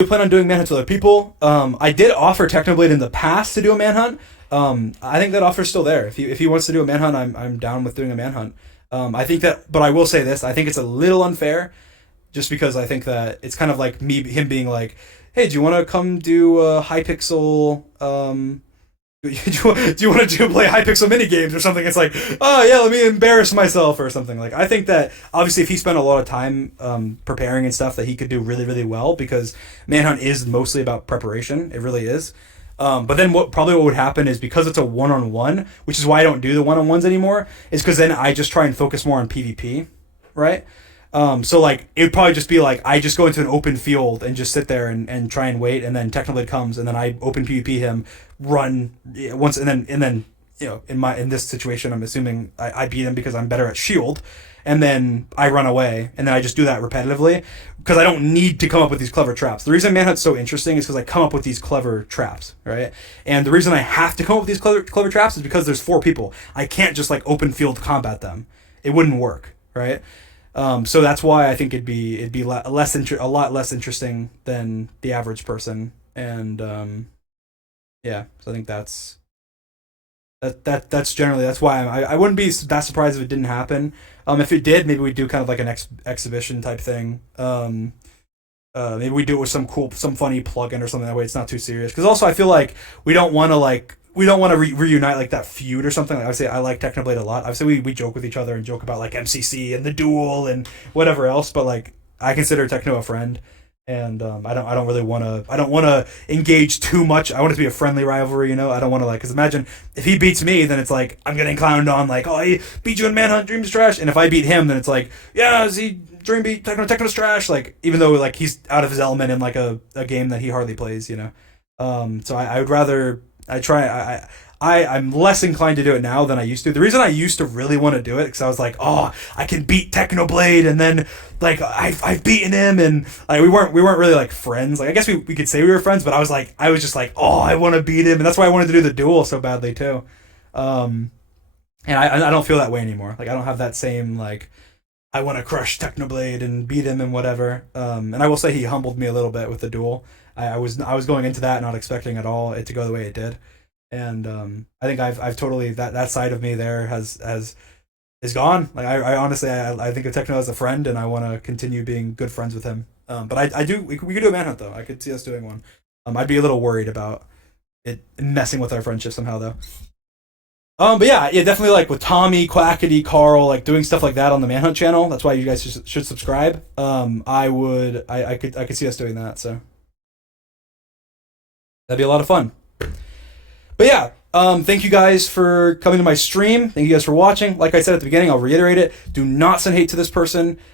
We plan on doing manhunts with other people. I did offer Technoblade in the past to do a manhunt. I think that offer's still there. If he wants to do a manhunt, I'm down with doing a manhunt. I think that, but I will say this: I think it's a little unfair, just because I think that it's kind of like him being like, "Hey, do you want to come do a Hypixel? Do you want to play Hypixel mini games or something?" It's like, "Oh yeah, let me embarrass myself" or something. Like, I think that obviously if he spent a lot of time preparing and stuff, that he could do really really well, because manhunt is mostly about preparation. It really is. But then what would happen is, because it's a one-on-one, which is why I don't do the one-on-ones anymore, is because then I just try and focus more on PvP, right? So like it would probably just be like I just go into an open field and just sit there and try and wait, and then Technoblade comes and then I open PvP him, run once, and then in this situation I'm assuming I beat him because I'm better at shield, and then I run away, and then I just do that repetitively because I don't need to come up with these clever traps. The reason Manhunt's so interesting is because I come up with these clever traps, right? And the reason I have to come up with these clever traps is because there's 4 people. I can't just like open field combat them. It wouldn't work, right? So that's why I think it'd be a lot less interesting than the average person, and yeah. So I think that's generally that's why I wouldn't be that surprised if it didn't happen. If it did, maybe we'd do kind of like an exhibition type thing. Maybe we do it with some funny plugin or something, that way it's not too serious. Because also I feel like we don't want to reunite like that feud or something. Like, I would say I like Technoblade a lot. Obviously we joke with each other and joke about like MCC and the duel and whatever else. But like I consider Techno a friend, and I don't want to engage too much. I want it to be a friendly rivalry. I don't want to like, because imagine if he beats me, then it's like I'm getting clowned on like, oh, he beat you in Manhunt, Dream's trash. And if I beat him, then it's like, yeah, is he Dream beat Techno's trash? Like, even though like he's out of his element in like a game that he hardly plays. So I would rather. I'm less inclined to do it now than I used to. The reason I used to really want to do it, because I was like, oh, I can beat Technoblade, and then like I've beaten him, and like we weren't really like friends. Like, I guess we could say we were friends, but I was just like, oh, I want to beat him, and that's why I wanted to do the duel so badly too. And I don't feel that way anymore. Like, I don't have that same like, I want to crush Technoblade and beat him and whatever. And I will say he humbled me a little bit with the duel. I was going into that not expecting at all it to go the way it did, and I think I've totally that side of me there is gone. Like, I honestly I think of Techno as a friend, and I want to continue being good friends with him. But I do we could do a manhunt though. I could see us doing one. I'd be a little worried about it messing with our friendship somehow though. But yeah, definitely like with Tommy, Quackity, Karl, like doing stuff like that on the Manhunt channel. That's why you guys should subscribe. I could see us doing that. So that'd be a lot of fun. But yeah, thank you guys for coming to my stream. Thank you guys for watching. Like I said at the beginning, I'll reiterate it. Do not send hate to this person.